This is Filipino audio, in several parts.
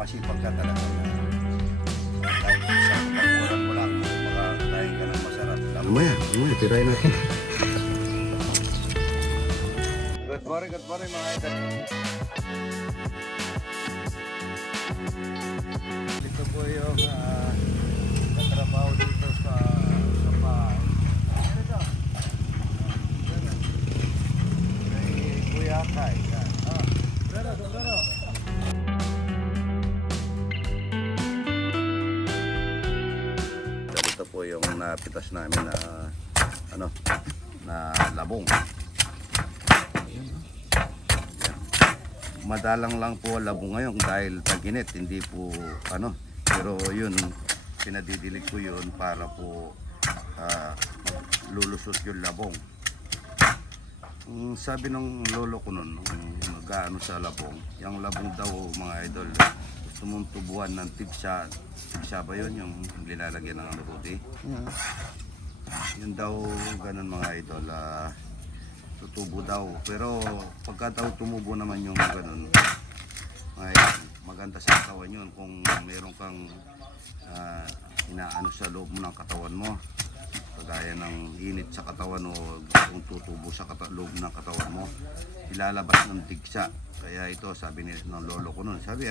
masipag ka talaga na kahit sa bakuran mo lang, makakain ka ng masarap. Mamaya, tirahin natin. Good morning mga idol. Ito po yung katrabaho dito sa bahay. Ano ito? Kay Kuya Kai. Pero. Ito po yung napitas namin na labong. Madalang lang po labong ngayon dahil tag-init, hindi po pero yun, pinadidilig ko yun para po lulusot yung labong. Sabi ng lolo ko nun, nag-ano sa labong, yung labong daw mga idol, gusto mong tubuhan ng tibsa ba yun, yung lilalagyan ng ruti? Yun daw, ganun mga idol, tutubo daw. Pero pagka daw tumubo naman yung ganun, maganda sa katawan yun kung meron kang inaano sa loob mo ng katawan mo, kagaya ng init sa katawan o kung tutubo sa loob ng katawan mo, ilalabas ng tigsa. Kaya ito sabi ng lolo ko nun, sabi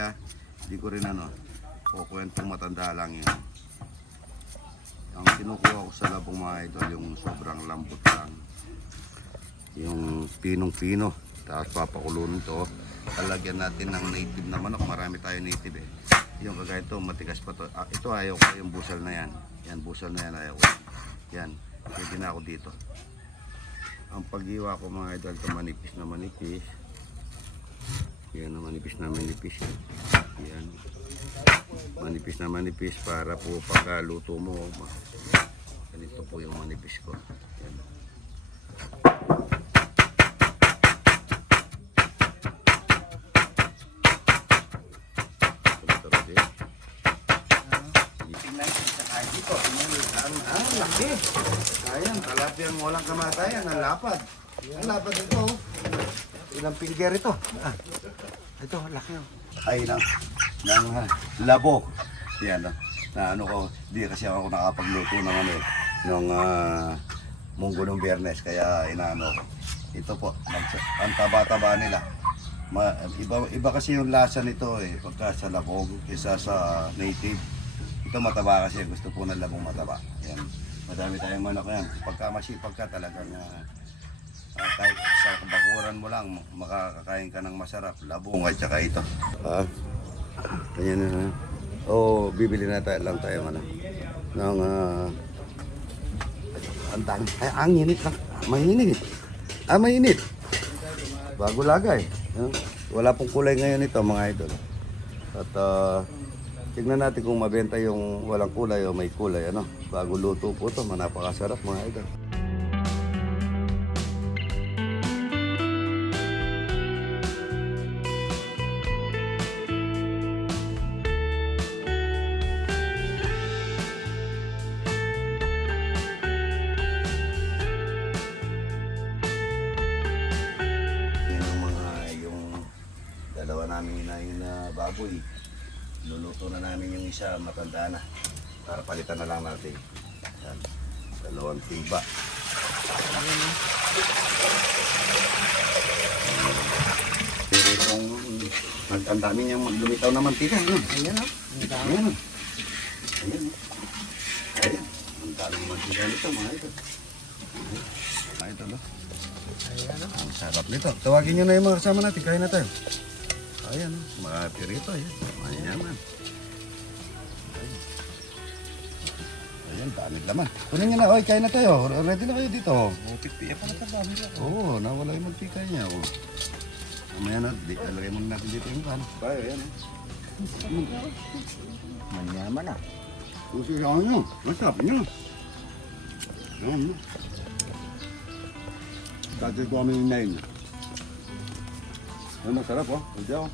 hindi ko rin o kwentong matanda lang yun. Ang kinukuha ko sa labong mga idol, yung sobrang lambot lang, yung pinong-pino, tapos papakulunod to. Talagyan natin ng native na manok, marami tayo native yung kagaya ito, matigas pa to. Ito ayaw ko, yung busal na yan busal na yan ayaw ko. Yan, pwede na ako dito. Ang paghiwa ko mga idol, ito manipis na manipis. Yan na manipis na manipis. Yan, manipis na manipis para po pagkaluto mo, ganito po yung manipis ko. Yan. Laki. Ayan, talapyang walang kamatayan, ang lapad. Ang lapad ito. Ilang finger ito? Ito, laki. Ay na, labo. Yan na ko, di kasi ako nakapagluto ng ng munggo ng Biyernes, kaya inaano ko. Ito po, ang taba-taba nila. Iba kasi yung lasa nito pagka sa labog kaysa sa native. Ito mataba kasi, gusto po ng labong mataba. Yan. Madami tayong manok yan. Pagka masipag ka talagang kahit sa bakuran mo lang, makakakain ka ng masarap. Labong at saka ito. Ganyan na. Bibili na lang tayo ng ang init lang. Mainit. Mainit. Bago lagay. Wala pong kulay ngayon ito mga idol. At tignan natin kung mabenta yung walang kulay o may kulay. Bago luto po ito, napakasarap mga idol. Dalawa namin na baboy. Luluto na namin yung isa, matanda na. Para palitan na lang natin. Yan. 2 tiba. Pero kung ang dami niyang lumitaw na mantika. Ayan o. Ayan o. Ayan. Ang daming mantika nito mga ito. Mga ito no. Ayan o. Ang sarap nito. Tawagin nyo na yung mga kasama natin. Kain na tayo. Ayan o. Mga pirito. Ayan naman. Ayan, daming laman. Kunin nyo na. Oy, kain na tayo. Ready na kayo dito. Pipiya pa na dami lang. Oo, nawala yung magpika niya. Mamaya na, alagay muna natin dito yung kan. Tayo, ayan. Manyaman na. Kasi nyo, masarap nyo. Ayan mo. Dati ko kami yung nain. Ayan, masarap Hindi ako.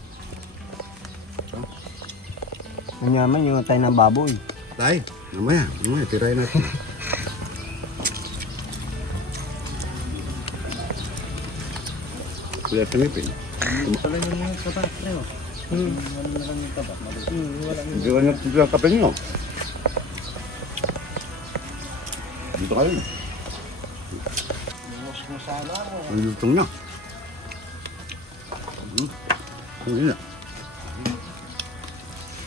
Manyaman yung tayo ng baboy. Tay, mamaya, tirahin natin. Kuya Pilipin. Pala yung mga sabat na yun. Hindi ko nagtimpla ng kape niyo. Dito kayo. Mo sana ako. Ang lutong niya. Hindi na.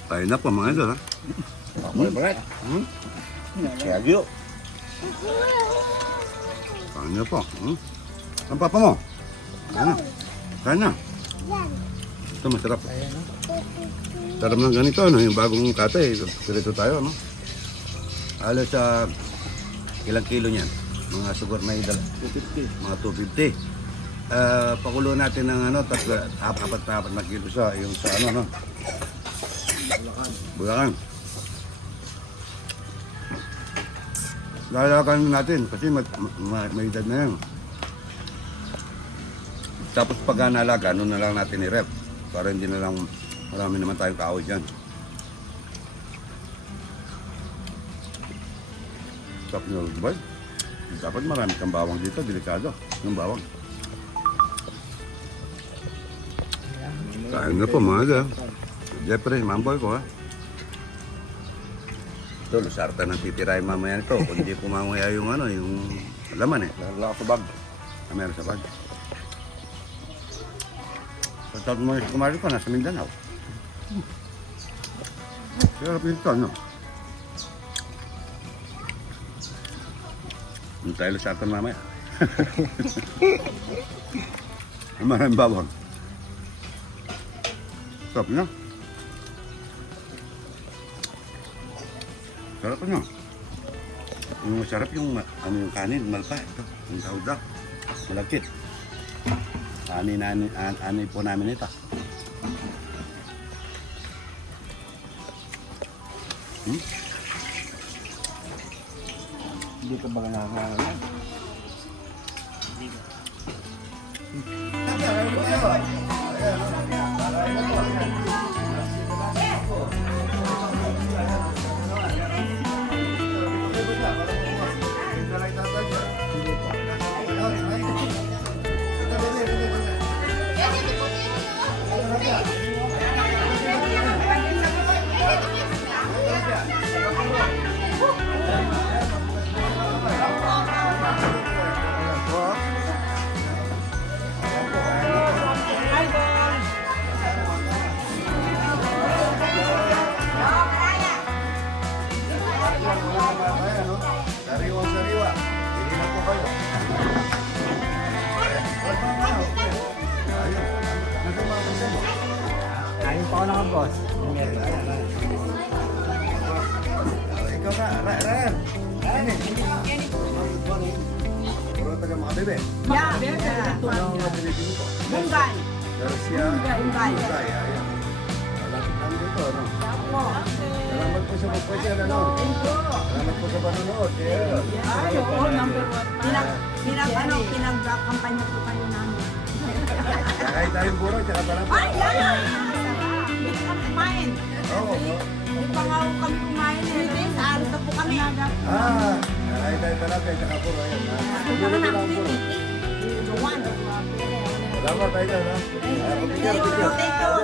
Tayo na po mga idol ha. Okay, Brad. Kaya giyo. Kain na po. Ang papa mo? Kain na. Kain na. Ito masarap. Sarap ng ganito, no? Yung bagong kate. Dito tayo, no? Halos sa ilang kilo niyan. Mga sugar may dala. 250. Mga 250. Pakulo natin ng ano, apat na kilo sa yung sa ano, no? Bulacan. Lalakan natin kasi may edad na yan. Tapos pag nalaga, ano na lang natin i-rep. Para hindi na lang marami naman tayong kahoy dyan. Stop nyo, diba? Dapat marami kang bawang dito, delikado. Yung bawang. Kain na po mga ga. Jeffrey, mamboy ko ha. Ito, lusarta ng titirahin mamaya nito. Kung hindi pumamaya yung ano, yung laman eh. Meron lang ako sa bag. Meron sa bag. Sa taon mo kumari ko, nasa Mindanao. Sarap ito, no? Hindi tayo lusarta mamaya. Maraming bawang. Sarap na. Sarap na. Yung masarap yung ano yung kanin, malpa. Ito, yung sauda. Malakit. Ani po namin ito. Hindi ka ba nakakala? Sariwa-sariwa. Hindi na po kayo. Kain pa ako na boss. Ikaw na, Ryan. Puro taga mga bebe. Yeah, Anong mabilisin ko? Munggan. Garcia. Munggan. Ayan. Malapit lang dito, no? Salamat po sa pagpasya, ano? Salamat po sa panonood. Ay, oo, number one. Pinag-kampanya po kayo namin. Kakain tayong burang, tsaka talapia. Ay, yan! Hindi kami kumain. Oo. Hindi pa nga ako kami kumain. Hindi, sa alis na po kami. Kakain tayong talapia, tsaka puro. Ayan. Punta ka na. Jowan. Salamat tayo, ha? Thank you.